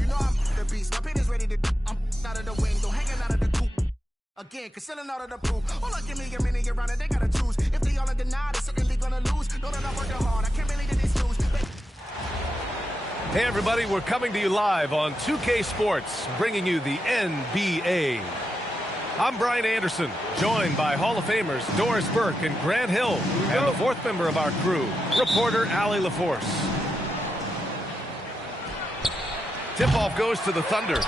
You know I'm the beast. My pen is ready to. I'm out of the window, hanging out of the coop. Again, concealing all of the proof. Oh, look, give me a minute, around it, they gotta choose. If they all are denied, they're certainly gonna lose. Know that I'm working hard, I can't believe that it's news. Hey everybody, we're coming to you live on 2K Sports, bringing you the NBA. I'm Brian Anderson, joined by Hall of Famers Doris Burke and Grant Hill, and the fourth member of our crew, reporter Allie LaForce. Tip-off goes to the Thunder.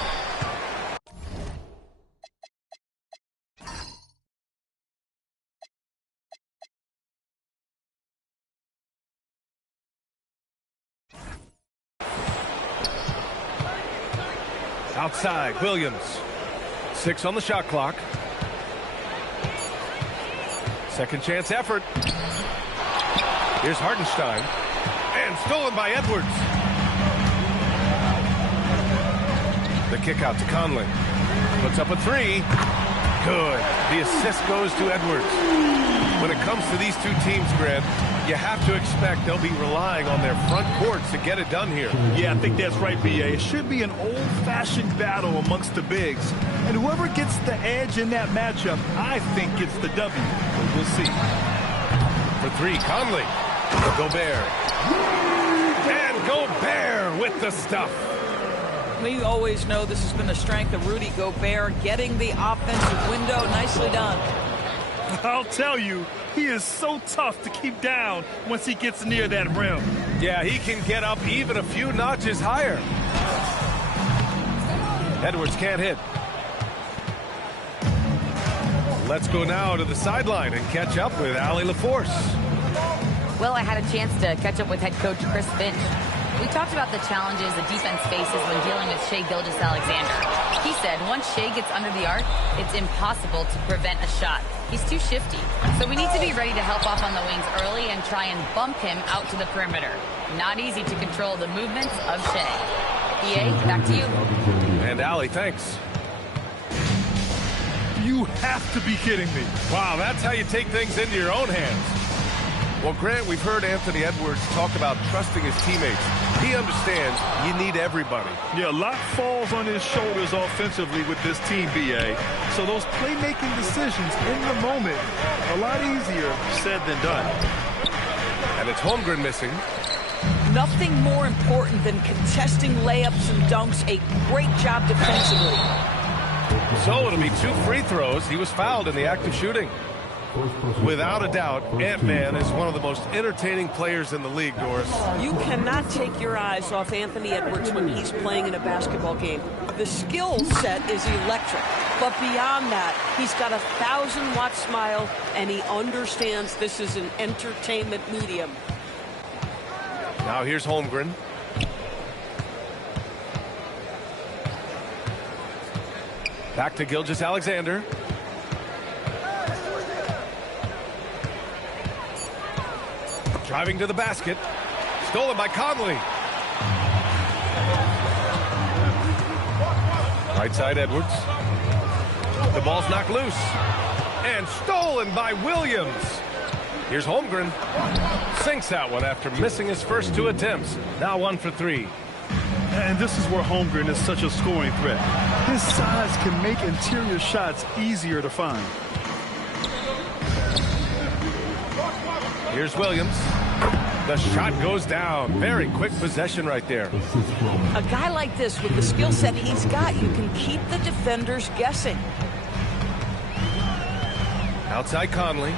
Outside, Williams. 6 on the shot clock. Second chance effort. Here's Hartenstein. And stolen by Edwards. The kick out to Conley. Puts up a 3. Good. The assist goes to Edwards. When it comes to these two teams, Grant, you have to expect they'll be relying on their front courts to get it done here. Yeah, I think that's right, B.A. It should be an old-fashioned battle amongst the bigs. And whoever gets the edge in that matchup, I think gets the W. But we'll see. For 3, Conley. Gobert. And Gobert with the stuff. We always know this has been the strength of Rudy Gobert, getting the offensive window. Nicely done. I'll tell you, he is so tough to keep down once he gets near that rim. Yeah, he can get up even a few notches higher. Edwards can't hit. Let's go now to the sideline and catch up with Allie LaForce. Well, I had a chance to catch up with head coach Chris Finch. We talked about the challenges the defense faces when dealing with Shai Gilgeous-Alexander. He said once Shai gets under the arc, it's impossible to prevent a shot. He's too shifty. So we need to be ready to help off on the wings early and try and bump him out to the perimeter. Not easy to control the movements of Shai. EA, back to you. And Allie, thanks. You have to be kidding me. Wow, that's how you take things into your own hands. Well, Grant, we've heard Anthony Edwards talk about trusting his teammates. He understands you need everybody. Yeah, a lot falls on his shoulders offensively with this team, B.A. So those playmaking decisions in the moment, a lot easier said than done. And it's Holmgren missing. Nothing more important than contesting layups and dunks. A great job defensively. So it'll be 2 free throws. He was fouled in the act of shooting. Without a doubt, Ant-Man is one of the most entertaining players in the league, Doris. You cannot take your eyes off Anthony Edwards when he's playing in a basketball game. The skill set is electric, but beyond that, he's got a 1,000-watt smile, and he understands this is an entertainment medium. Now here's Holmgren. Back to Gilgeous-Alexander. Driving to the basket. Stolen by Conley. Right side, Edwards. The ball's knocked loose. And stolen by Williams. Here's Holmgren. Sinks that one after missing his first 2 attempts. Now 1 for 3. And this is where Holmgren is such a scoring threat. His size can make interior shots easier to find. Here's Williams. The shot goes down. Very quick possession right there. A guy like this, with the skill set he's got, you can keep the defenders guessing. Outside Conley.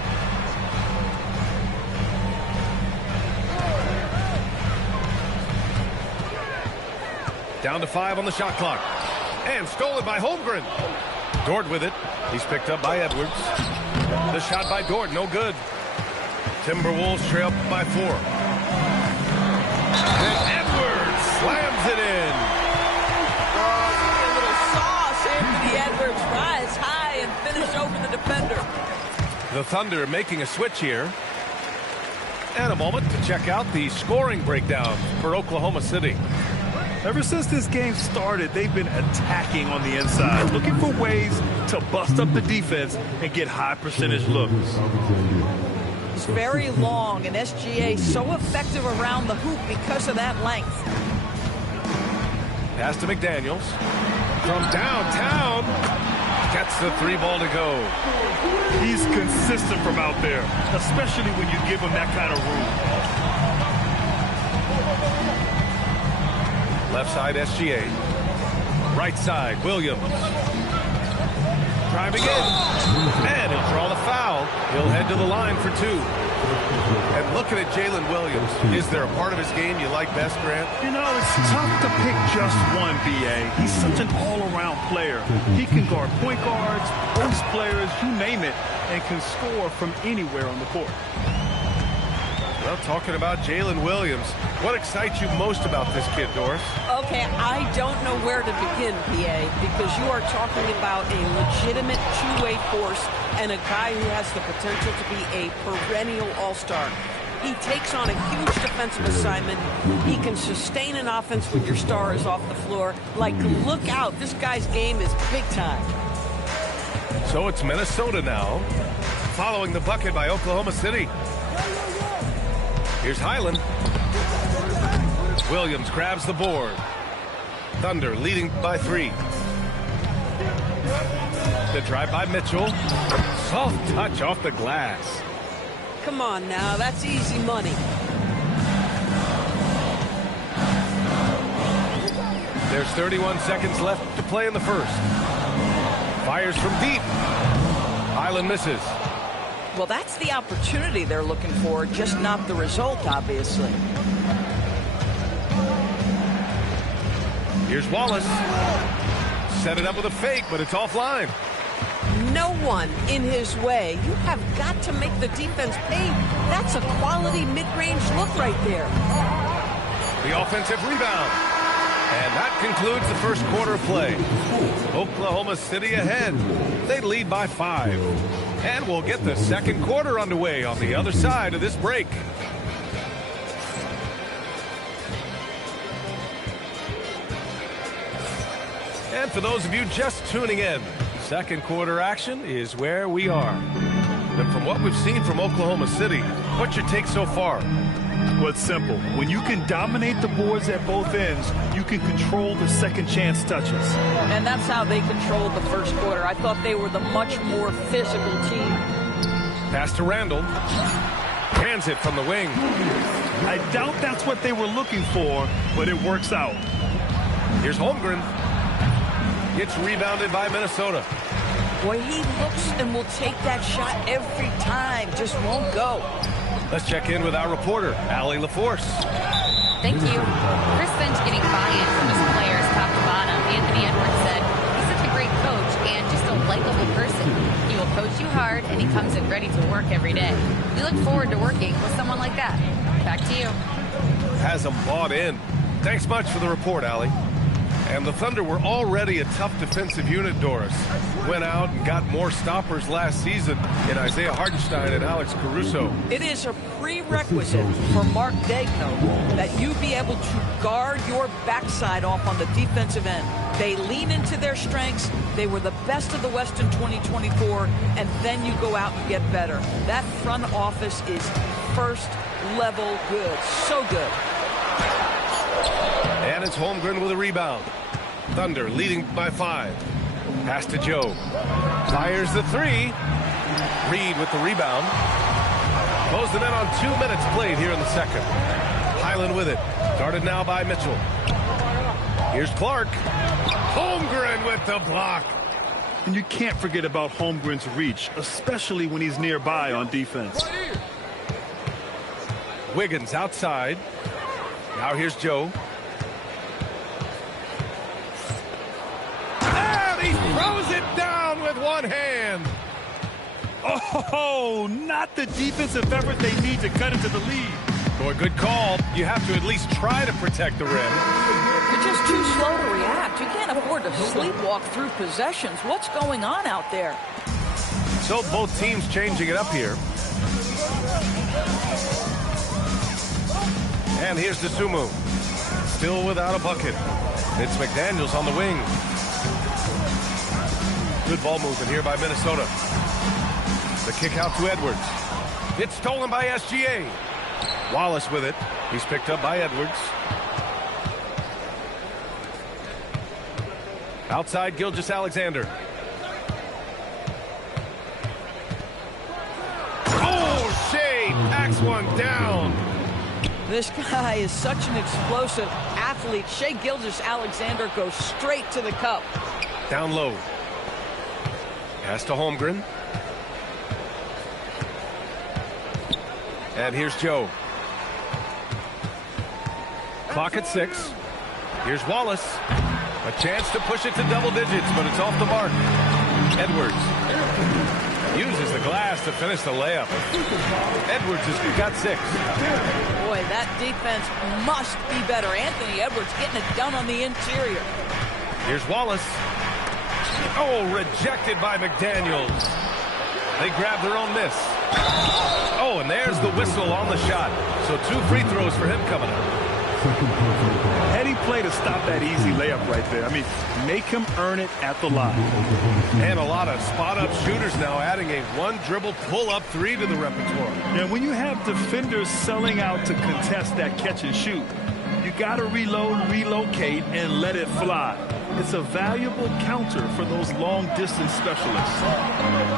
Down to 5 on the shot clock. And stolen by Holmgren. Dort with it. He's picked up by Edwards. The shot by Dort, no good. Timberwolves trail by 4. And Edwards slams it in. A little sauce. Anthony Edwards rise high and finish over the defender. The Thunder making a switch here. And a moment to check out the scoring breakdown for Oklahoma City. Ever since this game started, they've been attacking on the inside, looking for ways to bust up the defense and get high percentage looks. He's very long, and SGA so effective around the hoop because of that length. Pass to McDaniels. From downtown. Gets the 3 ball to go. He's consistent from out there, especially when you give him that kind of room. Left side SGA. Right side Williams. Driving in. And he'll draw the foul. He'll head to the line for 2. And looking at Jalen Williams, is there a part of his game you like best, Grant? You know, it's tough to pick just one, B.A. He's such an all-around player. He can guard point guards, post players, you name it, and can score from anywhere on the court. Well, talking about Jalen Williams, what excites you most about this kid, Doris? Okay, I don't know where to begin, PA, because you are talking about a legitimate two-way force and a guy who has the potential to be a perennial all-star. He takes on a huge defensive assignment. He can sustain an offense when your star is off the floor. Like, look out, this guy's game is big time. So it's Minnesota now, following the bucket by Oklahoma City. Here's Highland. Williams grabs the board. Thunder leading by 3. The drive by Mitchell. Soft touch off the glass. Come on now, that's easy money. There's 31 seconds left to play in the first. Fires from deep. Highland misses. Well, that's the opportunity they're looking for, just not the result, obviously. Here's Wallace. Set it up with a fake, but it's offline. No one in his way. You have got to make the defense pay. That's a quality mid-range look right there. The offensive rebound. And that concludes the first quarter of play. Oklahoma City ahead. They lead by 5. And we'll get the second quarter underway on the other side of this break. And for those of you just tuning in, second quarter action is where we are. And from what we've seen from Oklahoma City, what's your take so far? Well, it's simple. When you can dominate the boards at both ends, you can control the second chance touches. And that's how they controlled the first quarter. I thought they were the much more physical team. Pass to Randall. Hands it from the wing. I doubt that's what they were looking for, but it works out. Here's Holmgren. Gets rebounded by Minnesota. Boy, he looks and will take that shot every time. Just won't go. Let's check in with our reporter, Allie LaForce. Thank you. Chris Finch getting buy-in from his players top to bottom. Anthony Edwards said, he's such a great coach and just a likable person. He will coach you hard and he comes in ready to work every day. We look forward to working with someone like that. Back to you. Has them bought in. Thanks much for the report, Allie. And the Thunder were already a tough defensive unit, Doris. Went out and got more stoppers last season in Isaiah Hartenstein and Alex Caruso. It is a prerequisite for Mark Daigneault that you be able to guard your backside off on the defensive end. They lean into their strengths. They were the best of the West in 2024, and then you go out and get better. That front office is first level good. So good. And it's Holmgren with a rebound. Thunder leading by 5. Pass to Joe. Fires the 3. Reed with the rebound. Close them in on 2 minutes played here in the second. Highland with it. Guarded now by Mitchell. Here's Clark. Holmgren with the block. And you can't forget about Holmgren's reach, especially when he's nearby on defense. Wiggins outside. Now here's Joe. And he throws it down with one hand. Oh, not the defensive effort they need to cut into the lead. Boy, good call. You have to at least try to protect the rim. You're just too slow to react. You can't afford to sleepwalk through possessions. What's going on out there? So both teams changing it up here. And here's DeSumo. Still without a bucket. It's McDaniels on the wing. Good ball movement here by Minnesota. The kick out to Edwards. It's stolen by SGA. Wallace with it. He's picked up by Edwards. Outside Gilgeous-Alexander. Oh, Shea packs one down. This guy is such an explosive athlete. Shai Gilgeous-Alexander goes straight to the cup. Down low. Pass to Holmgren. And here's Joe. Clock at 6. Here's Wallace. A chance to push it to double digits, but it's off the mark. Edwards uses the glass to finish the layup. Edwards has got 6. Boy, that defense must be better. Anthony Edwards getting it done on the interior. Here's Wallace. Oh, rejected by McDaniels. They grab their own miss. Oh, and there's the whistle on the shot. So 2 free throws for him coming up. Heady play to stop that easy layup right there. I mean, make him earn it at the line. And a lot of spot-up shooters now adding a 1-dribble pull-up 3 to the repertoire. And when you have defenders selling out to contest that catch and shoot, you got to reload, relocate, and let it fly. It's a valuable counter for those long-distance specialists.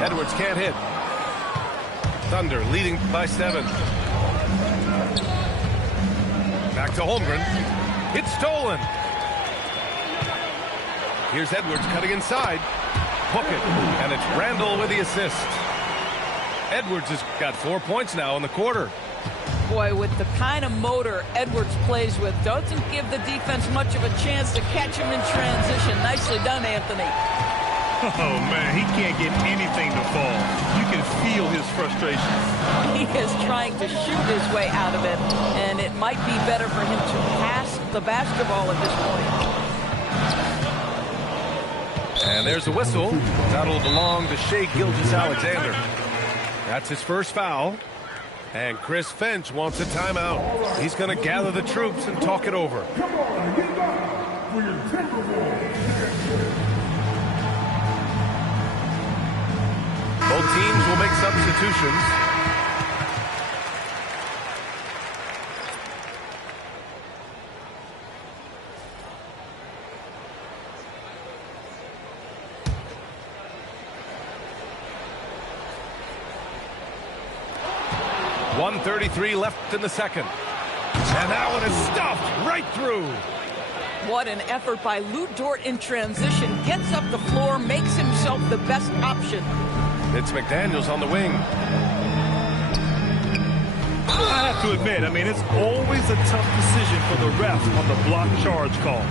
Edwards can't hit. Thunder leading by 7. Back to Holmgren. It's stolen. Here's Edwards cutting inside. Hook it. And it's Randall with the assist. Edwards has got 4 points now in the quarter. Boy, with the kind of motor Edwards plays with, doesn't give the defense much of a chance to catch him in transition. Nicely done, Anthony. Oh, man, he can't get anything to fall. You can feel his frustration. He is trying to shoot his way out of it, and it might be better for him to pass the basketball at this point. And there's a whistle. That'll belong to Shai Gilgeous-Alexander. That's his first foul. And Chris Finch wants a timeout. He's going to gather the troops and talk it over. Come on, get back for your Timberwolves. Both teams will make substitutions. .133 left in the second. And that one is stuffed right through. What an effort by Lou Dort in transition. Gets up the floor, makes himself the best option. It's McDaniels on the wing. I have to admit, I mean, it's always a tough decision for the ref on the block charge call.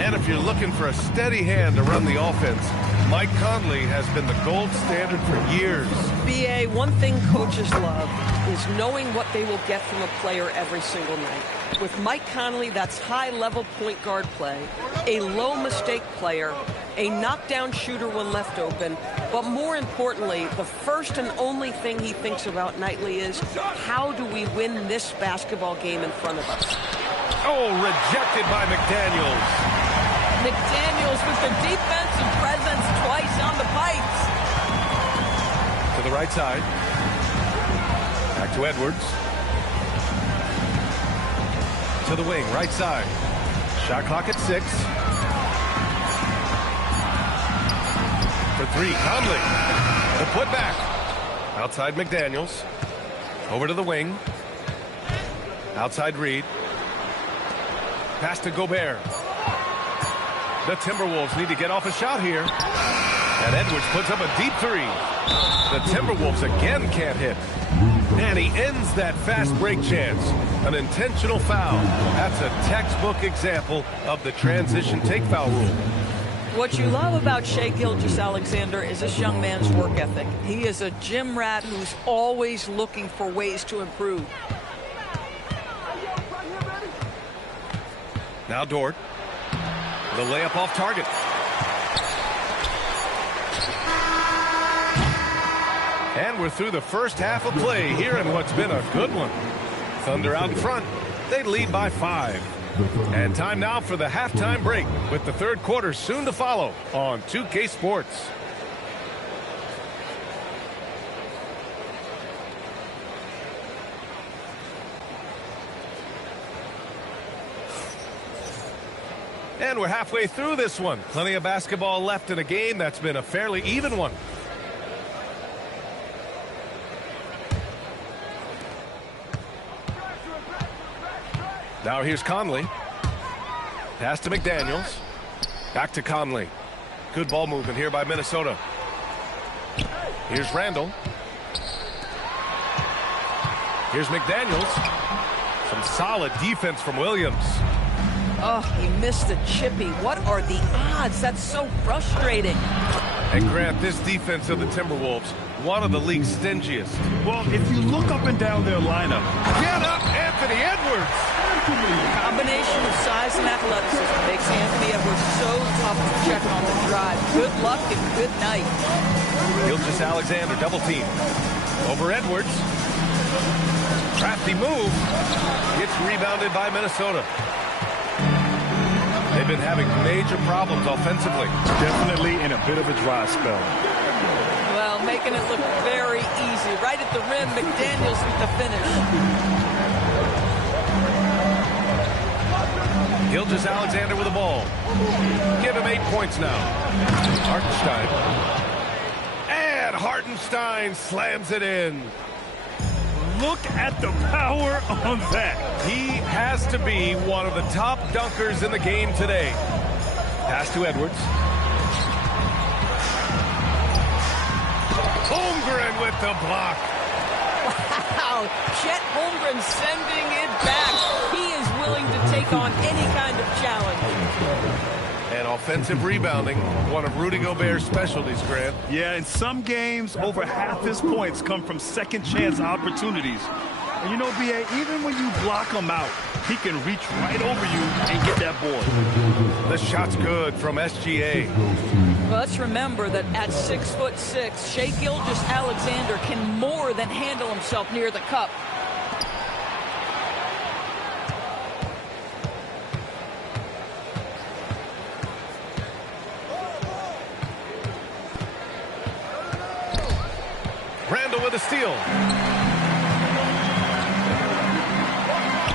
And if you're looking for a steady hand to run the offense, Mike Conley has been the gold standard for years. BA, one thing coaches love is knowing what they will get from a player every single night. With Mike Conley, that's high-level point guard play, a low-mistake player, a knockdown shooter when left open, but more importantly, the first and only thing he thinks about nightly is, how do we win this basketball game in front of us? Oh, rejected by McDaniels. McDaniels with the defensive presence twice on the pipes. To the right side. Back to Edwards. To the wing, right side. Shot clock at 6. For 3, Conley. The putback. Outside McDaniels. Over to the wing. Outside Reed. Pass to Gobert. The Timberwolves need to get off a shot here. And Edwards puts up a deep 3. The Timberwolves again can't hit. And he ends that fast break chance. An intentional foul. That's a textbook example of the transition take foul rule. What you love about Shai Gilgeous-Alexander is this young man's work ethic. He is a gym rat who's always looking for ways to improve. Now Dort. The layup off target. And we're through the first half of play here in what's been a good one. Thunder out in front. They lead by 5. And time now for the halftime break, with the third quarter soon to follow on 2K Sports. And we're halfway through this one. Plenty of basketball left in a game that's been a fairly even one. Now here's Conley. Pass to McDaniels. Back to Conley. Good ball movement here by Minnesota. Here's Randall. Here's McDaniels. Some solid defense from Williams. Oh, he missed the chippy. What are the odds? That's so frustrating. And Grant, this defense of the Timberwolves, one of the league's stingiest. Well, if you look up and down their lineup. Get up, Anthony Edwards! Combination of size and athleticism makes Anthony Edwards so tough to check on the drive. Good luck and good night. Gilgeous-Alexander double team. Over Edwards. Crafty move. Gets rebounded by Minnesota. They've been having major problems offensively. Definitely in a bit of a dry spell. Well, making it look very easy. Right at the rim, McDaniels with the finish. Gilgeous-Alexander with the ball. Give him 8 points now. Hartenstein. And Hartenstein slams it in. Look at the power on that. He has to be one of the top dunkers in the game today. Pass to Edwards. Holmgren with the block. Wow, Chet Holmgren sending it back. He is willing to take on any kind of challenge. And offensive rebounding, one of Rudy Gobert's specialties, Grant. Yeah, in some games, over half his points come from second chance opportunities. And you know, B.A., even when you block him out, he can reach right over you and get that board. The shot's good from SGA. Well, let's remember that at 6'6", Shai Gilgeous-Alexander can more than handle himself near the cup. Randall with a steal.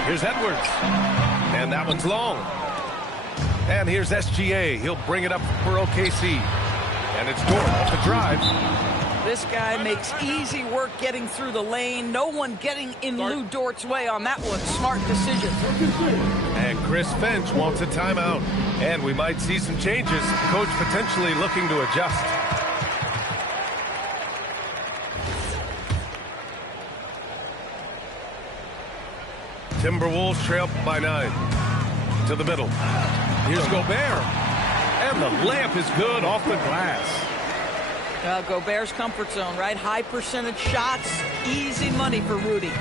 Here's Edwards. And that one's long. And here's SGA. He'll bring it up for OKC. And it's Dort off the drive. This guy makes easy work getting through the lane. No one getting in Lou Dort's way on that one. Smart decision. And Chris Finch wants a timeout. And we might see some changes. Coach potentially looking to adjust. Timberwolves trail by 9. To the middle. Here's Gobert. And the layup is good off the glass. Gobert's comfort zone, right? High percentage shots. Easy money for Rudy.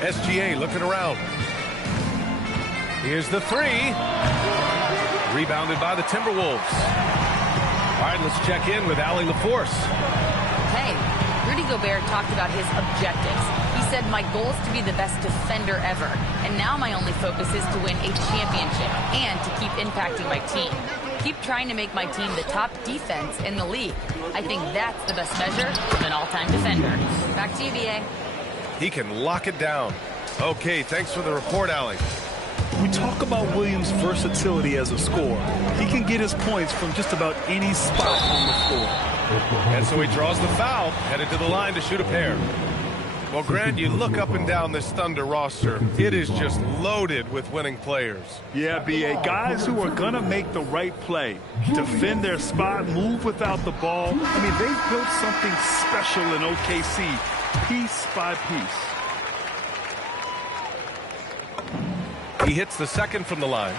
SGA looking around. Here's the three. Rebounded by the Timberwolves. All right, let's check in with Allie LaForce. Hey, Rudy Gobert talked about his objectives. He said, my goal is to be the best defender ever. And now my only focus is to win a championship and to keep impacting my team. Keep trying to make my team the top defense in the league. I think that's the best measure of an all-time defender. Back to you, B.A. He can lock it down. Okay, thanks for the report, Allie. We talk about Williams' versatility as a scorer. He can get his points from just about any spot on the floor. And so he draws the foul, headed to the line to shoot a pair. Well, Grant, you look up and down this Thunder roster. It is just loaded with winning players. Yeah, B.A., guys who are going to make the right play, defend their spot, move without the ball. I mean, they've built something special in OKC, piece by piece. He hits the second from the line.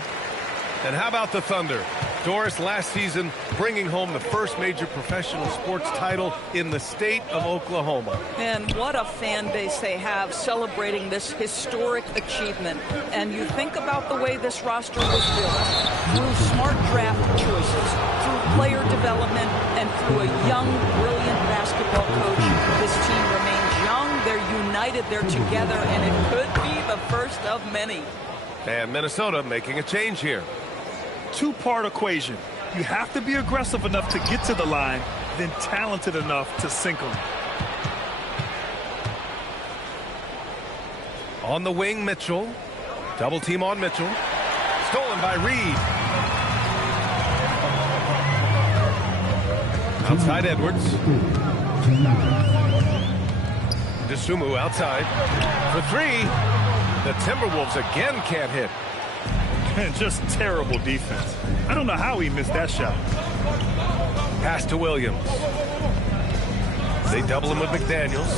And how about the Thunder? Doris, last season, bringing home the first major professional sports title in the state of Oklahoma. And what a fan base they have celebrating this historic achievement. And you think about the way this roster was built, through smart draft choices, through player development, and through a young, brilliant basketball coach. This team remains young, they're united, they're together, and it could be the first of many. And Minnesota making a change here. Two-part equation. You have to be aggressive enough to get to the line, then talented enough to sink them. On the wing, Mitchell. Double team on Mitchell. Stolen by Reed. Outside Edwards. Dosunmu outside. For three. The Timberwolves again can't hit. And just terrible defense. I don't know how he missed that shot. Pass to Williams. They double him with McDaniels.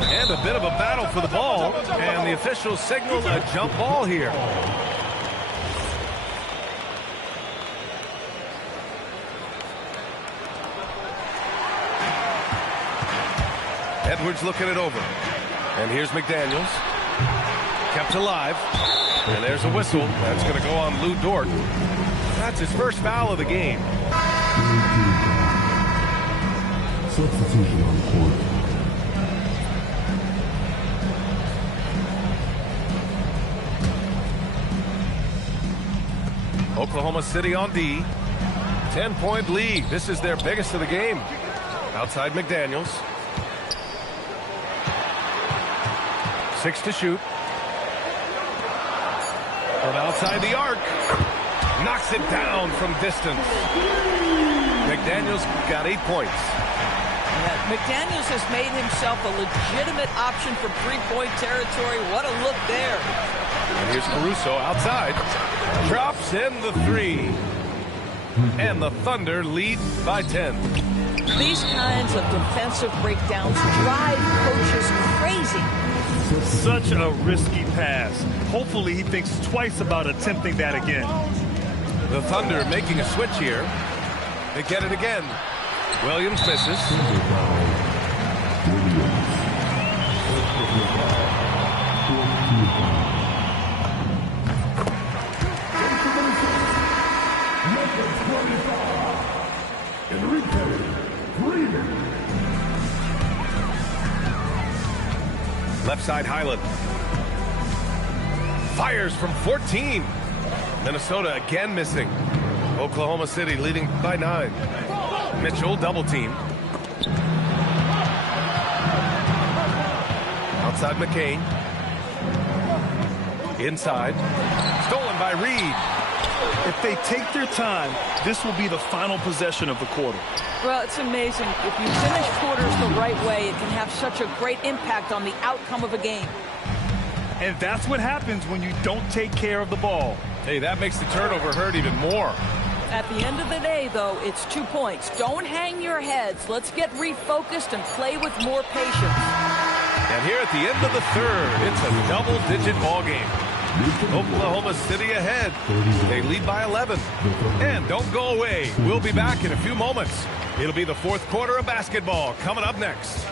And a bit of a battle for the ball. And the officials signal a jump ball here. Edwards looking it over. And here's McDaniels. Kept alive. And there's a whistle. That's going to go on Lou Dort. That's his first foul of the game. Substitution on court. Oklahoma City on D. 10-point lead. This is their biggest of the game. Outside McDaniels. 6 to shoot. From outside the arc. Knocks it down from distance. McDaniels got 8 points. Yeah, McDaniels has made himself a legitimate option for three-point territory. What a look there. And here's Caruso outside. Drops in the three. And the Thunder lead by 10. These kinds of defensive breakdowns drive coaches crazy. Such a risky pass. Hopefully he thinks twice about attempting that again. The Thunder making a switch here. They get it again. Williams misses. Left side Highland. Fires from 14. Minnesota again missing. Oklahoma City leading by 9. Mitchell double team. Outside McCain. Inside. Stolen by Reed. If they take their time, this will be the final possession of the quarter. Well, it's amazing. If you finish quarters the right way, it can have such a great impact on the outcome of a game. And that's what happens when you don't take care of the ball. Hey, that makes the turnover hurt even more. At the end of the day, though, it's 2 points. Don't hang your heads. Let's get refocused and play with more patience. And here at the end of the third, it's a double-digit ball game. Oklahoma City ahead. They lead by 11. And don't go away. We'll be back in a few moments. It'll be the fourth quarter of basketball coming up next.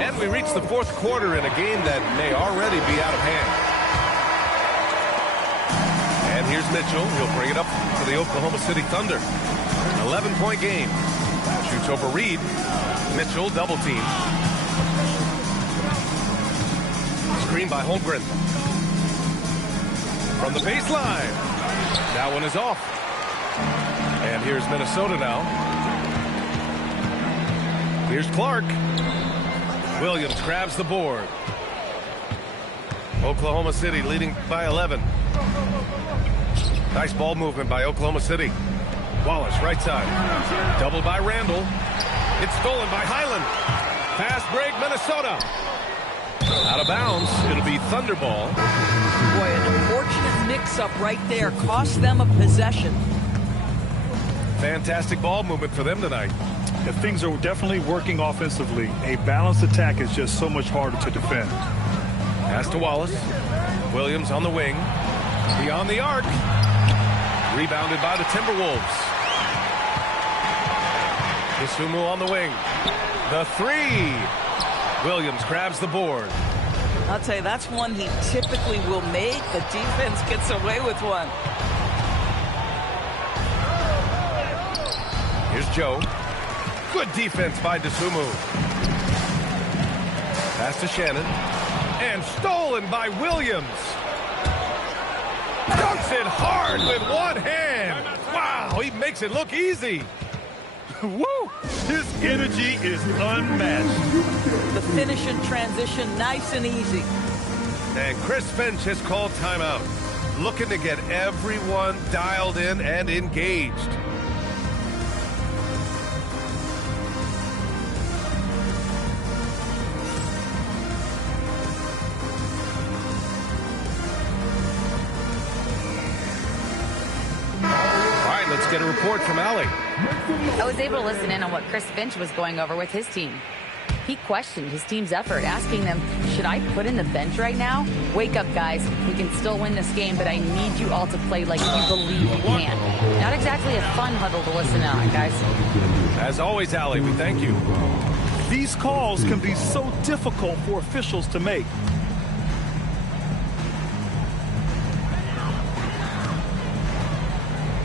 And we reach the fourth quarter in a game that may already be out of hand. And here's Mitchell. He'll bring it up for the Oklahoma City Thunder. 11-point game. Shoots over Reed. Mitchell double team. Screen by Holmgren. From the baseline. That one is off. And here's Minnesota now. Here's Clark. Williams grabs the board. Oklahoma City leading by 11. Nice ball movement by Oklahoma City. Wallace right side. Doubled by Randall. It's stolen by Highland. Fast break, Minnesota. Out of bounds. It'll be Thunder ball. Boy, an unfortunate mix-up right there. Cost them a possession. Fantastic ball movement for them tonight. If things are definitely working offensively, a balanced attack is just so much harder to defend. Pass to Wallace. Williams on the wing. Beyond the arc. Rebounded by the Timberwolves. Dosunmu on the wing. The three. Williams grabs the board. I'll tell you, that's one he typically will make. The defense gets away with one. Here's Joe. Good defense by Dosunmu. Pass to Shannon. And stolen by Williams. Dunks it hard with one hand. Wow, he makes it look easy. Woo! His energy is unmatched. The finish in transition, nice and easy. And Chris Finch has called timeout, looking to get everyone dialed in and engaged. Let's get a report from Allie. I was able to listen in on what Chris Finch was going over with his team. He questioned his team's effort, asking them, should I put in the bench right now? Wake up, guys. We can still win this game, but I need you all to play like you believe you can. Not exactly a fun huddle to listen in on, guys. As always, Allie, we thank you. These calls can be so difficult for officials to make.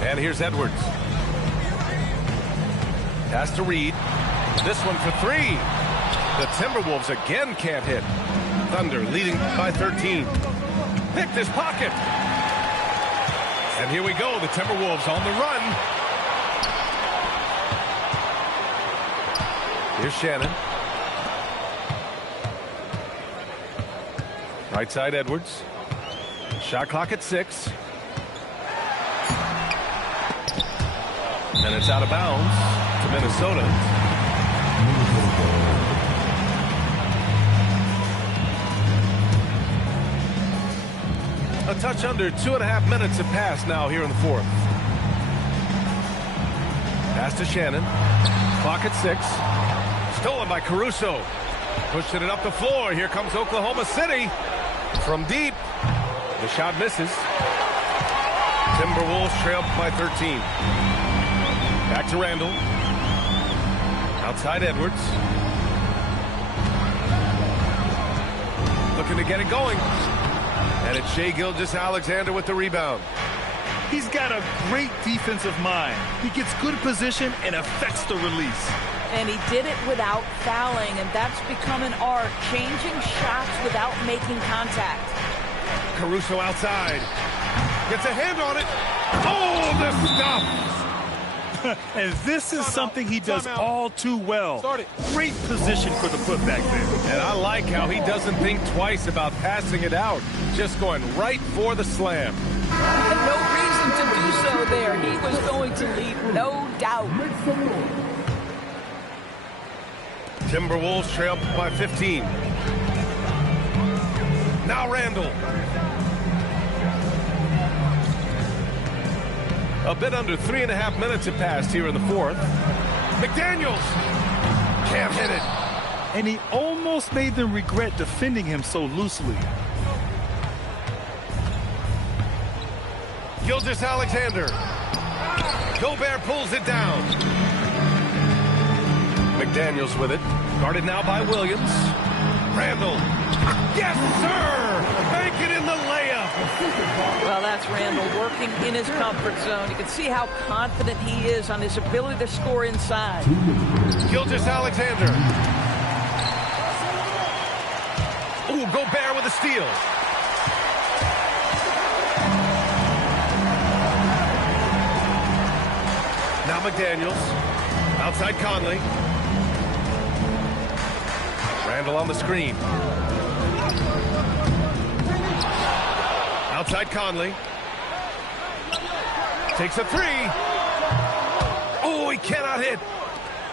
And here's Edwards. Pass to Reed. This one for three. The Timberwolves again can't hit. Thunder leading by 13. Picked his pocket. And here we go. The Timberwolves on the run. Here's Shannon. Right side Edwards. Shot clock at 6. And it's out of bounds to Minnesota. A touch under 2.5 minutes have passed now here in the fourth. Pass to Shannon. Clock at 6. Stolen by Caruso. Pushing it up the floor. Here comes Oklahoma City. From deep. The shot misses. Timberwolves trail by 13. Back to Randall. Outside Edwards. Looking to get it going. And it's Shai Gilgeous-Alexander with the rebound. He's got a great defensive mind. He gets good position and affects the release. And he did it without fouling, and that's become an art, changing shots without making contact. Caruso outside. Gets a hand on it. Oh, the stuff! And this is something he does all too well. Great position for the putback there. And I like how he doesn't think twice about passing it out. Just going right for the slam. No reason to do so there. He was going to leave, no doubt. Timberwolves trail by 15. Now Randall. A bit under 3.5 minutes have passed here in the fourth. McDaniels can't hit it. And he almost made them regret defending him so loosely. Gilgeous-Alexander. Gobert pulls it down. McDaniels with it. Guarded now by Williams. Randall. Yes, sir! Make it in the layup. Well, that's Randall working in his comfort zone. You can see how confident he is on his ability to score inside. Gilgeous-Alexander. Ooh, Gobert with a steal. Now McDaniels. Outside Conley. Randall on the screen. Outside Conley. Takes a three. Oh, he cannot hit.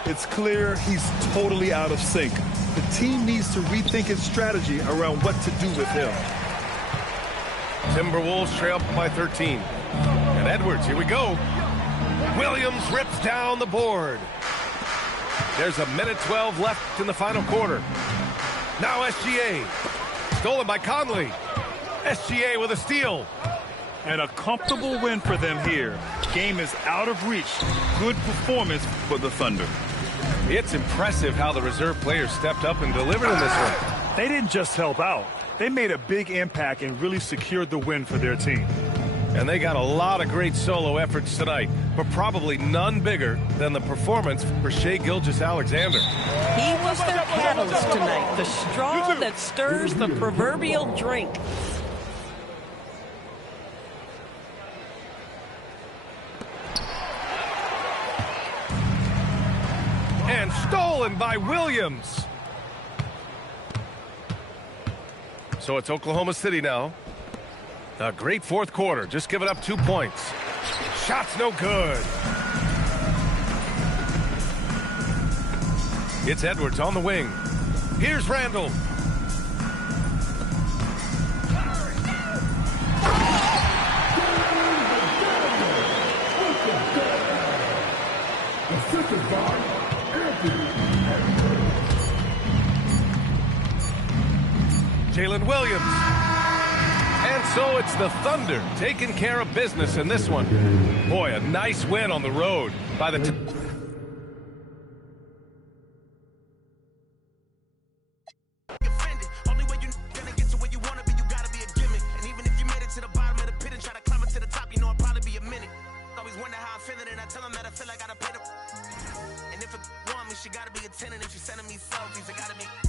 It's clear he's totally out of sync. The team needs to rethink its strategy around what to do with him. Timberwolves trail by 13. And Edwards, here we go. Williams rips down the board. There's 1:12 left in the final quarter. Now SGA. Stolen by Conley. SGA with a steal. And a comfortable win for them here. Game is out of reach. Good performance for the Thunder. It's impressive how the reserve players stepped up and delivered in this one. They didn't just help out. They made a big impact and really secured the win for their team. And they got a lot of great solo efforts tonight, but probably none bigger than the performance for Shai Gilgeous-Alexander. He was their catalyst tonight, the straw that stirs the proverbial drink. And stolen by Williams. So it's Oklahoma City now. A great fourth quarter, just giving up 2 points. Shot's no good. It's Edwards on the wing. Here's Randall. Assisted by Anthony. Jalen Williams. And so it's the Thunder taking care of business in this one. Boy, a nice win on the road by the... Only way you're gonna get to where you wanna be, you gotta be a gimmick. And even if you made it to the bottom of the pit and try to climb it to the top, you know it'll probably be a minute. Always wonder how I'm feeling, and I tell them that I feel like I gotta pay the... And if it want me, she gotta be a 10, and if she's sending me selfies, I gotta be...